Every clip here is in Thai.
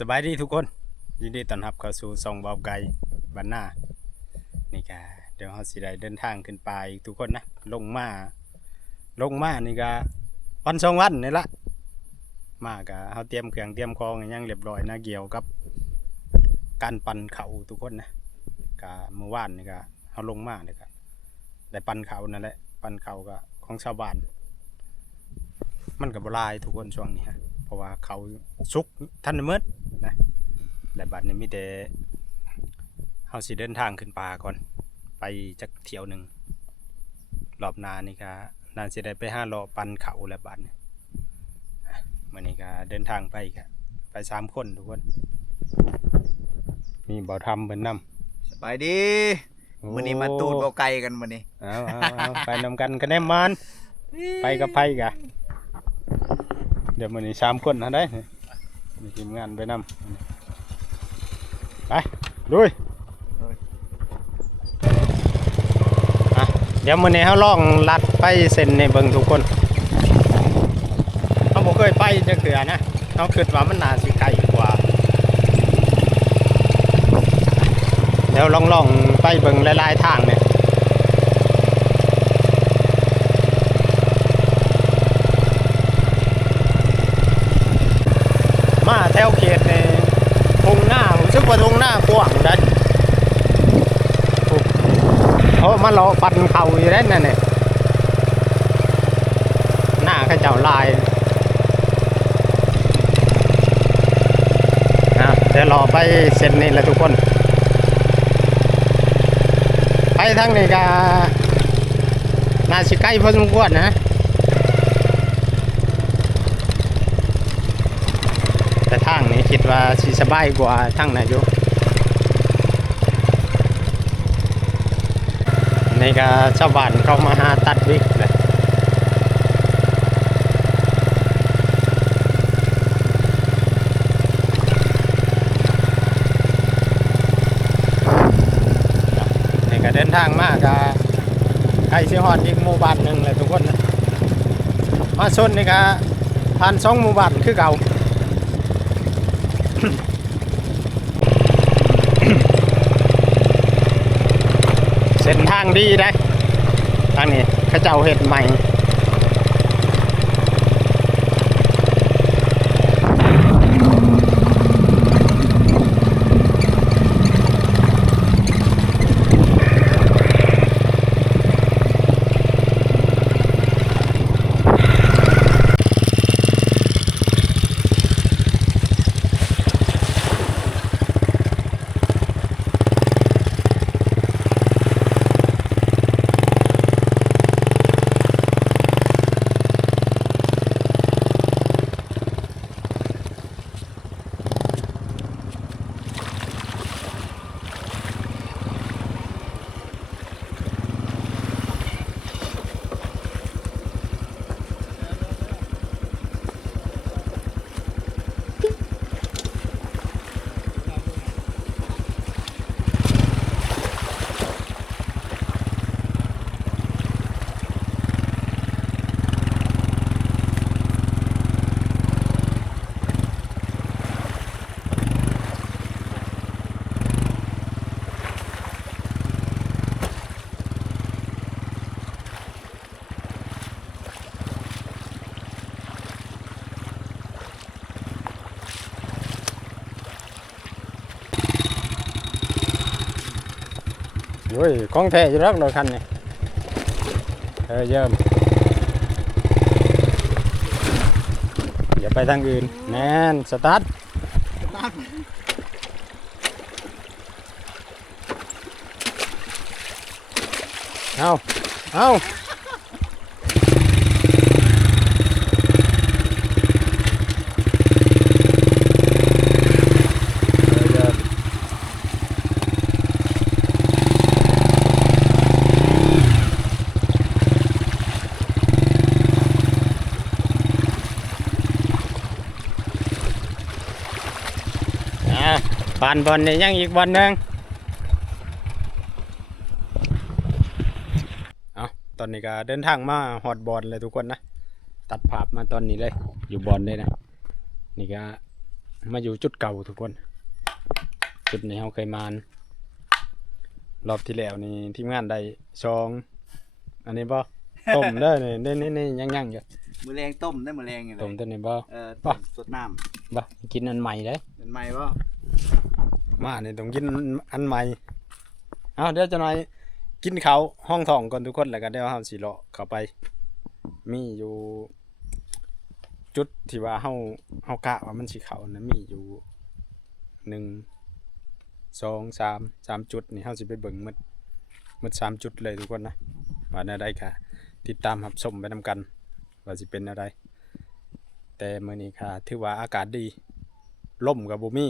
สบายดีทุกคน ยินดีต้อนรับเข้าสู่ซองเบาไก่บ้านหน้านี่ก็เดี๋ยวเราสิได้เดินทางขึ้นไปทุกคนนะลงมาลงมานี่ก็วันสองวันนี่ละมาก็เฮาเตรียมเครื่องเตรียมของอหยังเรียบร้อยนะเกี่ยวกับ การปั่นเขาทุกคนนะก็เมื่อวานนี่ก็เฮาลงมานี่ก็ได้ปั่นเขานั่นแหละปั่นเขาก็ของชาวบ้าน มันก็บ่หลายทุกคนช่วงนี้ฮะเพราะว่าเขาสุกทันได้หมืด และบัดนี้มีแต่เฮาสิเดินทางขึ้นป่าก่อน ไปจักเที่ยวหนึ่งรอบหน้านี่ก็น่าสิได้ไปห้าเลาะปันเขาและบัดนี้อะมื้อนี้ก็เดินทางไปก็ไปสามคนทุกคนมีบ่าวทำเพิ่นนำสบายดีมื้อนี้มาตูดเบาไก่กันมื้อนี้เอาเอาเอาไปนำกันกันแน่มันไปกับไผกะเดี๋ยวมื้อนี้สามคนนะได้มีทีมงานไปนำ ไปลุยเดี๋ยวมื้อนี้เฮาลองลัดไปเส้นในเบิ่งทุกคนเฮาบ่เคยไปจักเทื่อนะเฮาคิดว่ามันน่าสิไกลกว่า เดี๋ยวลองลองๆไปเบิ่งหลายๆทางเนี่ยมาแถวเขตในทงห น้ารู้สึกว่าทงหน้ากว้างได้โอ้มาเลาะปันเขาอยู่ได้นั่นเนี่ยหน้าข้าเจ้าลายอะเดี๋ยวรอไปเซ็นนี่แหละทุกคน ไปทางนี้ก็น่าสิใกล้พอสมควรนะ แต่ทางนี้ คิดว่าสิสบายกว่าทางนอยู่นี่ก็ชาวบ้านเขามาหาตัดวิกเลยนี่ก็เดินทางมากก็ใกล้สิฮอดอีกหมู่บ้านหนึ่งเลยทุกคนนะมาชนนี่ก็ผ่านสองหมู่บ้านคือเก่า เส้นทางดีได้ทางนี้เขาเจ้าเห็ดใหม่ โอ้ยของแท้อยู่รักรถคันนี่เออเยี่ยมอย่าไปทางอื่นแน่นสตาร์ทเอาเอาเออเยี่ยม อ่า บานบอลนี่ยังอีกบอลหนึ่งเอาตอนนี้ก็เดินทางมาฮอดบอลเลยทุกคนนะ ตัดภาพมาตอนนี้เลย อยู่บอลเลยนะ นี่ก็มาอยู่จุดเก่าทุกคน จุดนี้เราเคยมานรอบที่แล้วนี่ทีมงานได้ซองอันนี้บ่ต้มเด้อนี่นี่นี่นี่ยังยังๆอยู่มือแรงต้มได้มือแรงอย่างไรต้มตัวนี้บ่เออป่ะต้มสดน้บ่กินอันใหม่เด้ำเป็นไม้บ่ มาเนี่ต้องกินอันใหม่เอาเดี๋ยวจะหน่อยกินเขาห้องทองก่อนทุกคนแล้วก็เดี๋ยวเฮาสิเลาะเข้าไป มีอยู่ จุดที่ว่าเฮาเฮากะว่ามันสิเขานะมีอยู่หนึ่งสองสามสามจุดนี่เฮาสิไปเบิ่งมดมดสามจุดเลยทุกคนนะว่าแนวใดค่ะ ติดตามรับชมไปนำกัน ว่าสิเป็นแนวใดแต่มื้อนี้ค่ะถือว่าอากาศดีลมกับบ่มี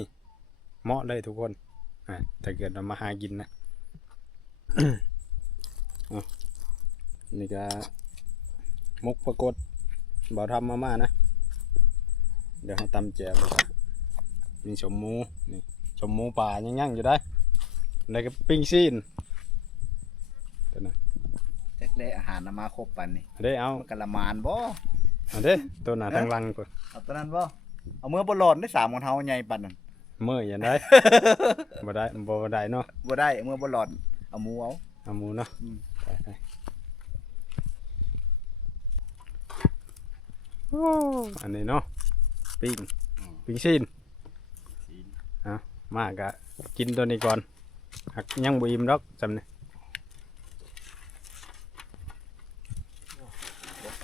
เหมาะเลยทุกคนอ่าถ้าเกิดเรามาหากินนะเอานี่ก็มุกปรากฏบ่ทำมาม่านะ เดี๋ยวให้ตำแจวไปก่อนมีชมหมูนี่ชมหมูป่ายังย่างอยู่ได้แล้วก็ปิ้งซีนตัวน่ะแจ็คเลยอาหารนำมาครบปันนี่เอาได้เอามันกะละมานบ่เอาเด้ตัวหน้าทางหลังก่อนเอาตัวนั้นบ่เอามือบนหลอดได้สามของเท้าใหญ่ปันนั่น เมื่อยอย่างได้ บ่ได้บ่ได้เนาะบ่ได้เอามือบนหลอดเอาหมูเอา เอาหมูเนาะอืม ไปไปโอ้อันนี้เนาะปิ้งปิ้งซีนอะมากะกินตัวนี้ก่อนหักยังบ่อิ่มดอกจำนี่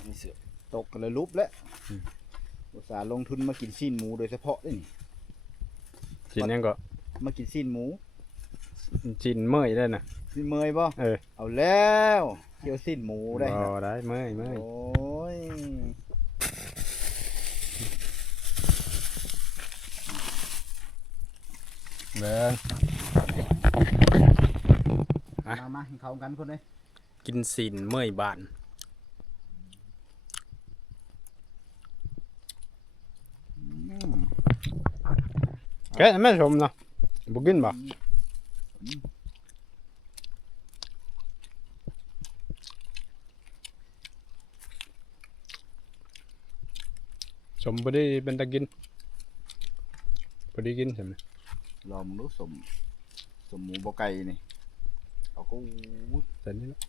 นี่เสือตกกันเลยลุบแล้วอุตส่าห์ลงทุนมากินซีนหมูโดยเฉพาะเลยนี่ กินยังก็มากินซีนหมูกินเมื่อยได้น่ะ ซีนเมยบ่เออ เอาแล้วเกี่ยวซีนหมูได้บ่นะได้เมื่อยเมื่อยโอ้ยเบิ่งอะมามาให้เข้ากันคนเลยกินซีนเมื่อยบาน อืม แกะแม่ชมเนาะบ่กินบ่ชมบ่ได้เป็นตะกินบ่ได้กินใช่ไหมลองดูสมสมหมูบอไก่นี่เอาก็วุ้ยแต่นี่ละ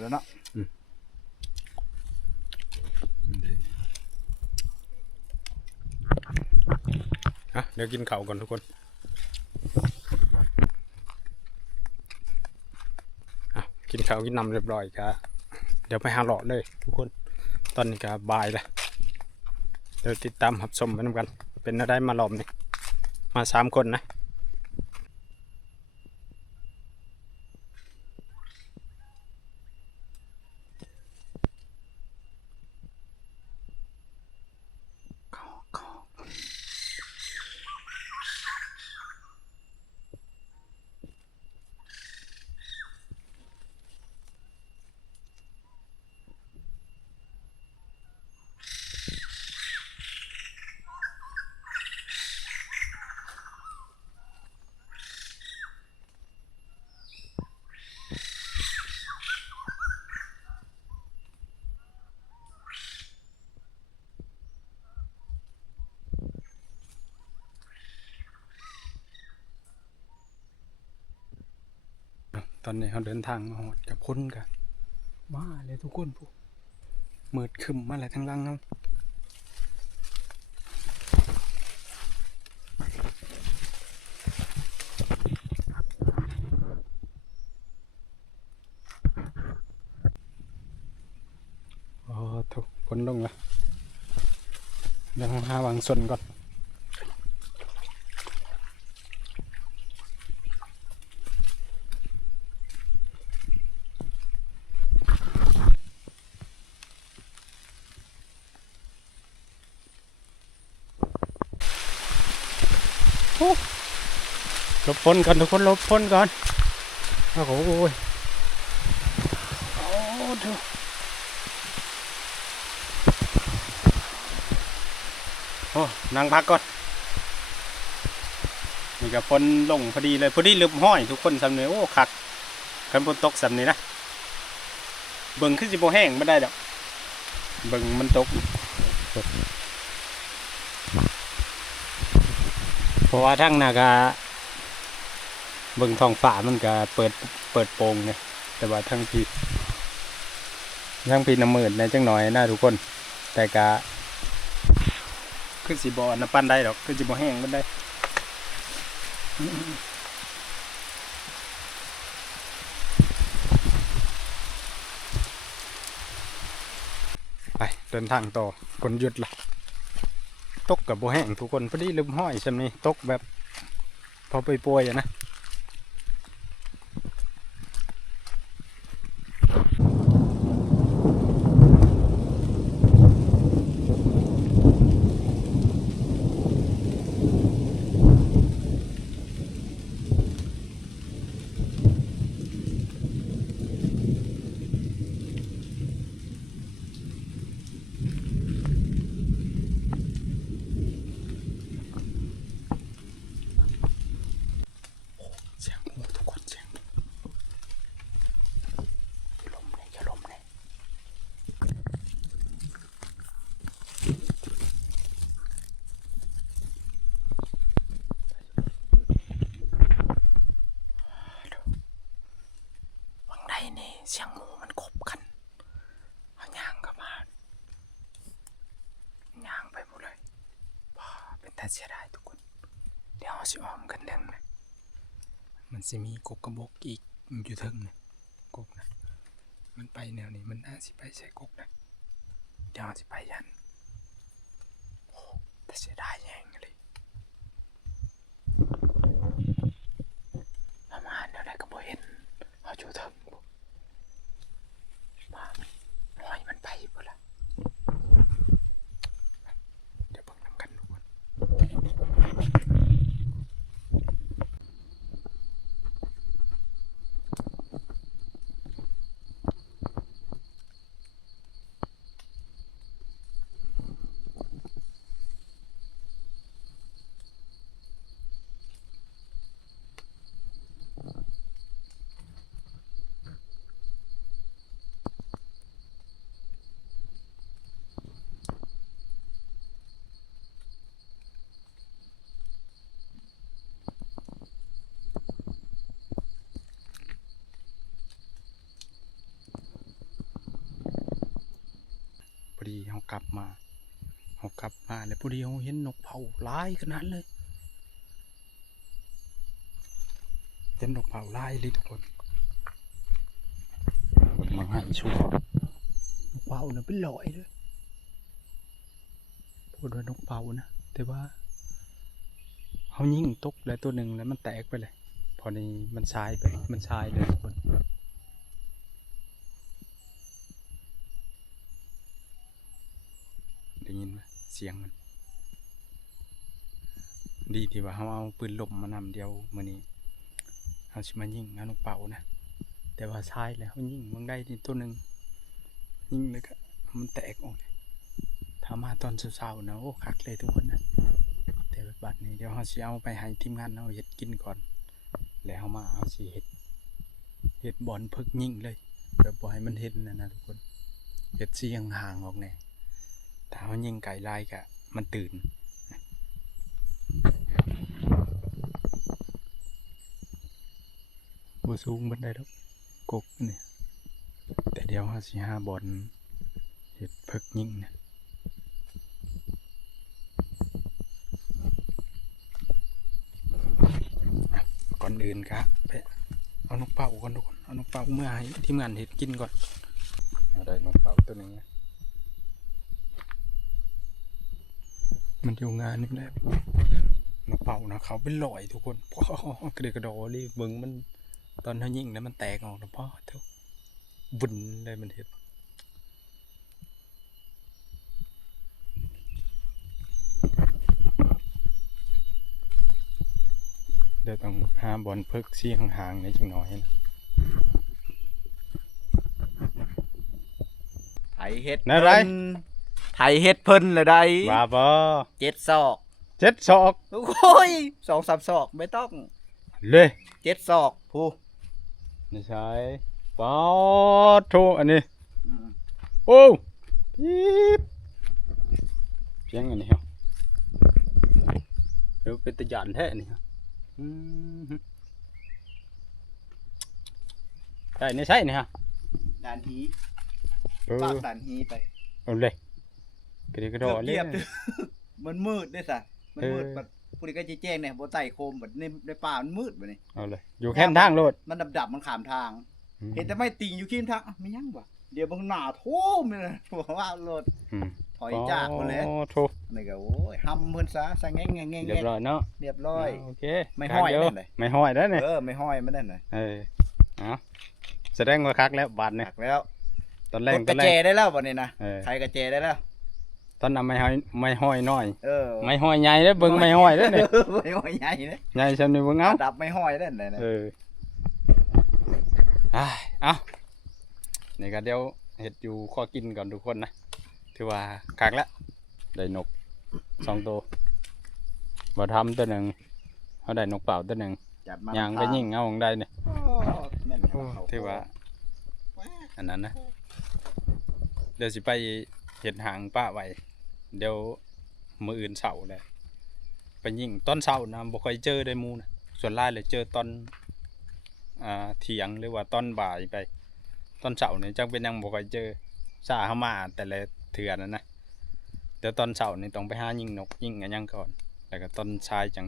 แล้วเนาะ อะเดี๋ยวกินข้าวก่อนทุกคนอะกินข้าวกินน้ำเรียบร้อยครับเดี๋ยวไปหาหลอดเลย ทุกคน ตอนนี้ก็บ่ายแล้วเดี๋ยวติดตามรับชมไปนำกัน เป็นอะไรมาหลอมนี่มาสามคนนะ ต อนนี้เขาเดินทางมาหอดกับคนกันมาเลยทุกคนพวกเมิดขึ้นมาอะไรทั้งหลังครับโอ้ถูกพ้นลงละเดี๋ยวหาวางส่วนก่อน หลบ พ้นก่อนทุกคนลบพ้นก่อนโอ้โหโอ้ยโอ้ดูโอ้นั่งพักก่อนนี่กับพ้นลงพอดีเลยพอดีลืมห้อยทุกคนสำเนียโอ้คักคันบนตกสำเนียนะเบิ่งขึ้นสิโบแห้งไม่ได้ดอกเบิ่งมันตกเพราะว่าทั้งหนากา เบิ่งท้องฟ้ามันก็เปิดเปิดโป่งเนี่ยแต่ว่าทั้งพีทั้งพีน้ำมืดในจังหน่อยนะทุกคน แต่กะคือสิบอนะปั้นได้หรอกคือสิบอแห้งมันได้ไปเดินทางต่อคนหยุดละตกกับโบแห้งทุกคนพอดีลืมห้อยใช่ไหมตกแบบ พอไปป่วยๆนะ เสียงงูทุกคนเสียงลมเลยจะลมเลยวังในี่เสียงงูมันขบกันเอาย่างเข้ามาย่างไปหมดเลยว้าเป็นแต่เสียดายทุกคน เดี๋ยวเราสิออมกันเด้งนะมันจะมีกกกระบอกอีกอยู่เทึงนะกกนะมันไปแนวนี้มันน่าสิไปใส่กกนะเดี๋ยวสิไปยันโอ้แต่เสียดายแยงเลยประมาณเดี๋ยวได้ก็บ่เห็นเอาอยู่เทึง มาหอยมันไปบ่ละเดี๋ยวเบิ่งนำกันทุกคน พ อดีเขากลับมาเขากลับมาแล้วพอดีเขาเห็นนกเผาหลายขนาดเลยเต็มนกเผาหลายเลยทุกคนมาให้ชัวร์นกเผาเนี่ยเป็นร้อยเลยพูดว่านกเผานะแต่ว่าเขายิงตกแล้วตัวหนึ่งแล้วมันแตกไปเลย พอนี้มันชายไปมันชายเลยทุกคน ได้ยินไหมเสียงมันดีที่ว่าเขาเอาปืนลมมานำเดียวมือนี้เขาสิมายิงเอานกเป่านะ แต่ว่าชายแล้วเขายิงมันได้ที่ตัวหนึ่งยิงเลยก็มันแตกออกเลยถ้ามาตอนเช้าๆนะโอ้คักเลยทุกคนนะแต่บัดนี้เดี๋ยวเขาสิเอาไปให้ทีมงานเอาเห็ดกินก่อน แล้วเขามาเอาสิเห็ดเห็ดบอลพึกยิงเลยแบบบ่ให้มันเห็นนะนะทุกคนเห็ดเสียงห่างออกแน่ ถ้าเขายิงไก่ลายกะมันตื่นบ่สูงบันไดดอกกกนี่แต่เดียวห้าสิห้าบอลเห็ดเพิกยิงนะอะก่อนอื่นครับไปเอานกเป่าก่อนทุกคนเอานกเป่าเมื่อให้ทีมงานเห็ดกินก่อน เอาได้นกเป่าตัวนึ่งนะ มันอยู่งานนี่แหละนกเป่านะเขาเป็นลอยทุกคนพ่อกระเดกกระดอรีบเบิ่งมันตอนเขายิงนะมันแตกออกนะพ่อเท่าวุ่นเลยมันเห็ดเดี๋ยวต้องหาบอลเพิกเสียงห่างๆในอยจังหน่อยนะไถเฮ็ดนั่นไรเพิ่ ไถเฮ็ดเพิ่นเลยได้ว่าบ่เจ็ดศอกเจ็ดศอกโอ้ยสองสามศอกไม่ต้องเลยเจ็ดศอกผู้นี่ใช่ป๊อดโทอันนี้โอ้ปี๊บเสียงอันนี้เหรอดูดูเป็นตะยานแท้นี่ครับอืมฮึใช่นี่ใช่นี่ฮะด่านฮีเออปากด่านฮีไปเอาเลย กระดิกกระโดเกือดบเลยเหยียบมันมืดด้วยซะมันมืดเออ แบบผู้ใดก็จะแจ้งเนี่ยบ่ไต่โคมแบบในในป่ามันมืดบ่นี่เอาเลย อยู่แค่ทางโลดมันดับๆมันขามทาง อืมเห็นแต่ไม่ติงอยู่ขี้มทางอ้าวไม่ยังวะเดี๋ยวบางหน้าโทมเลยนะบอกว่ารถอืมถอยจากคนเลยโอ้โถนี่ก็โอ้ยห้ำเพิ่นซะใส่แง่งแง่งแง่งเรียบร้อยเนาะเรียบร้อย โอเคไม่ห้อยคักนั่นเลย ไม่ห้อยแล้วเนี่ยเออไม่ห้อยมันนั่นน่ะเออเอาแสดงว่าคักแล้วบาดเนี่ยหักแล้วตอนแรกกดตกอระนแรเจกได้แล้วบ่นี่นะเออใครกระเจได้แล้ว ตอนนั้นไม่ห้อยไม่ห้อยน้อย เออไม่ห้อยใหญ่แล้วเบิ่งไม่ห้อยแล้วเนี่ยไม่ห้อยใหญ่นะใหญ่ซำนี่เบิ่งเอาดับไม่ห้อยนั่นเลยนะเอออ้ายเอานี่ก็เดี๋ยวเฮ็ดอยู่ข้อกินก่อนทุกคนนะถือว่าคักแล้วได้นกสองตัวบ่ทำตัวหนึ่งเขาได้นกเปล่าตัวหนึ่งจัดมาย่างไปยิงเอาของได้เนี่ยโอ้แม่นครับเขถือว่า อันนั้นนะ เดี๋ยวสิไปเห็ดหางป้าไว้ เดี๋ยวมืออื่นเสาร์เลยไปยิงตอนเสาร์นะบ่ค่อยเจอได้หมูนะส่วนหลายเลยเจอตอนอ่าเที่ยงหรือว่าตอนบ่ายไปตอนเสาร์นี่จังเป็นหยังบ่ค่อยเจอสาเข้ามาแต่ละเถื่อนะนะเดี๋ยวตอนเสาร์นี่ต้องไปหายิงนกยิงกันยังก่อนแล้วก็ตอนชายจัง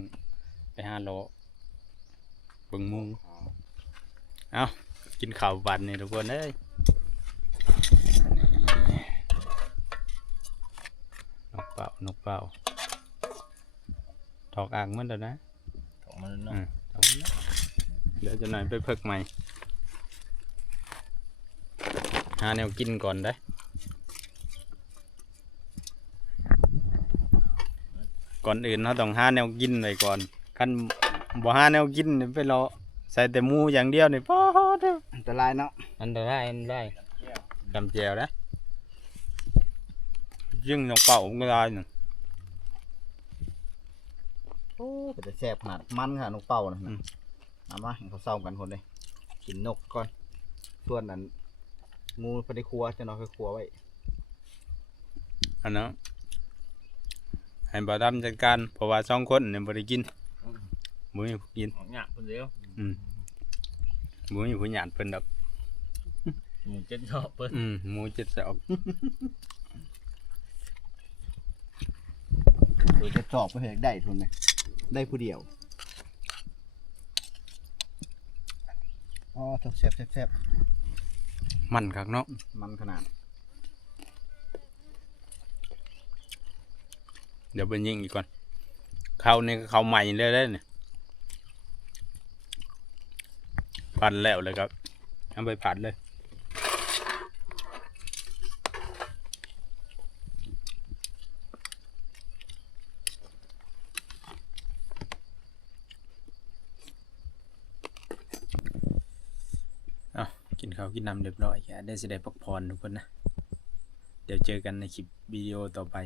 ไปหาโลเบิ่งหมุงเอากินข้าวบันนี่ทุกคนเอ้ย นก เป่านกเป่าถอกอ่างมันแล้วนะของมันเนาะอืมถอกมันแล้วเดี๋ยวจะหน่อยไปเพิกใหม่หาแนวกินก่อนได้ก่อนอื่นเราต้องหาแนวกินไว้ก่อนคันบ่หาแนวกินนี่ไปรอใส่แต่หมูอย่างเดียวนี่พอเด้ออันตรายเนาะอันตรายอันตรายจำเจียวนะ ยิ่งนกเป่ามันก็ได้นะโอ้แต่แซ่บขนาดมันขนาดนกเป่านะเอามาให้เขาเศร้ากันคนเลยกินนกก่อน ส่วนนั้นงูไปในครัวจะนอนไปครัวไว้อันนั้นให้บ่าวดำจัดการเพราะว่าสองคนเนี่ยบ่ได้กินบ่มีผู้กินหยาบคนเดียวอืมบ่มีผู้หยาดเพิ่นดอกหมูเจ็ดชอบเปิ้นอืมหมูเจ็ดสอบ ดยจะสอบไปเหกได้ทุนไหมได้ผู้เดียวอ๋อแซ่บแซ่บแซ่บมันคักเนาะมันขนาด เดี๋ยวไปยิงอีกก่อนข้าวนี่ก็ข้าวใหม่เลยเด้อเนี่ยปั่นแล้วเลยครับเอาไปผัดเลย เอา กินน้ำเรียบร้อยแค่ได้สิได้พักผ่อนทุกคนนะ เดี๋ยวเจอกันในคลิปวิดีโอต่อไป